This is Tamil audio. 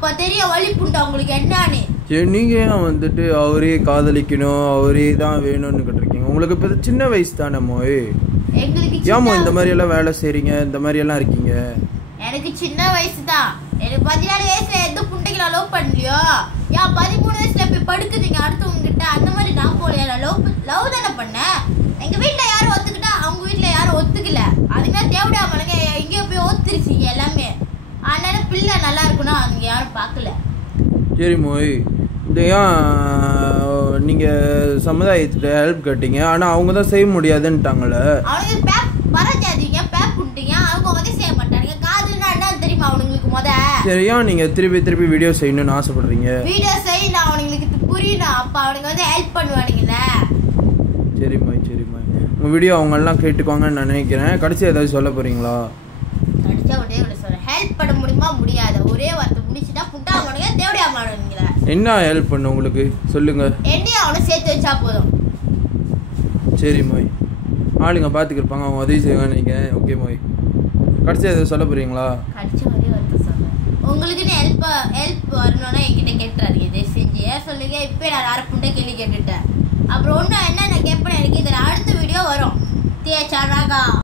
அப்ப தெரிய வழி புண்டா உங்களுக்கு என்னன்னு. சரி, நீங்க ஏன் வந்துட்டு அவரே காதலிக்கணும், அவரே தான் வேணும்னு கேட்டிருக்கீங்க? உங்களுக்கு இப்போ சின்ன வயசு தானே மோய். எங்களுக்கு ஏமோ இந்த மாதிரி எல்லாம் வேலை செய்றீங்க, இந்த மாதிரி எல்லாம் இருக்கீங்க? எனக்கு சின்ன வயசு தான். எனக்கு 14 வயசுல எந்த புண்டைக்கு நான் லவ் பண்ணலையோ, ஏன் 13 வயசுல போய் படுக்குதுங்க அடுத்தவங்க கிட்ட, அந்த மாதிரி நான் போலையா? நான் லவ் தானே பண்ணேன். எங்க வீட்டுல யாரும் ஒத்துக்கிட்டா, அவங்க வீட்டுல யாரும் ஒத்துக்கல. அதுமே தேவையா மனங்க எங்கேயோ போய் ஒத்துருச்சிங்க எல்லாமே. அதனால பிள்ளை நல்லா இருக்குன்னா அவங்க யாரும் பார்க்கல. சரி மோய், இந்த ஏன் நீங்க சமுதாயத்துல ஹெல்ப் கேட்டீங்க, ஆனா அவங்க தான் செய்ய முடியாதுன்ட்டாங்களே. அவனுக்கு பேப் வரஞ்சாதீங்க, பேப் புண்டிங்க, அவங்க வந்து செய்ய மாட்டாங்க. காதுன்னா என்னன்னு தெரியுமா அவனுங்களுக்கு முத? சரி, ஏன் நீங்க திருப்பி வீடியோ செய்யணும்னு ஆசைப்படுறீங்க? வீடியோ செய்யணும் அவனுங்களுக்கு புரியணும், அப்ப அவனுக்கு வந்து ஹெல்ப் பண்ணுவானுங்களே. சரி மோய். உங்க வீடியோ அவங்க எல்லாம் கேட்டுக்குவாங்கன்னு நான் நினைக்கிறேன். கடைசி ஏதாவது சொல்ல போறீங்களா? கடைசியா ஒரே ஒரு சொல்றேன், ஹெல்ப் பண்ண முடியுமா? முடியாது. ஒரே வார்த்தை முடிச்சுட்டா புண்டா அவனுங்க தேவடியா மாடுவீங்களா? என்ன ஹெல்ப் பண்ண உங்களுக்கு சொல்லுங்க. என்னையும் அவனை சேர்த்து வச்சா போதும். சரி மோய், ஆளுங்க பாத்துக்கிருப்பாங்க, அவங்க உதவி செய்வாங்க நினைக்கிறேன். ஓகே மோய், கடைசி ஏதாவது சொல்ல போறீங்களா? கடைசி ஒரே வார்த்தை சொல்றேன், உங்களுக்குன்னு ஹெல்ப் வரணும்னா என்கிட்ட கேட்டுறாதீங்க, இதை செஞ்சு ஏன் சொல்லுங்க. இப்போ நான் யாரை புண்டை கேள்வி கேட்டுட்டேன். அப்புறம் ஒன்று என்ன நான் கேட்பேன், எனக்கு இதில் அடுத்த வீடியோ வரும். தேச்சானாக்கா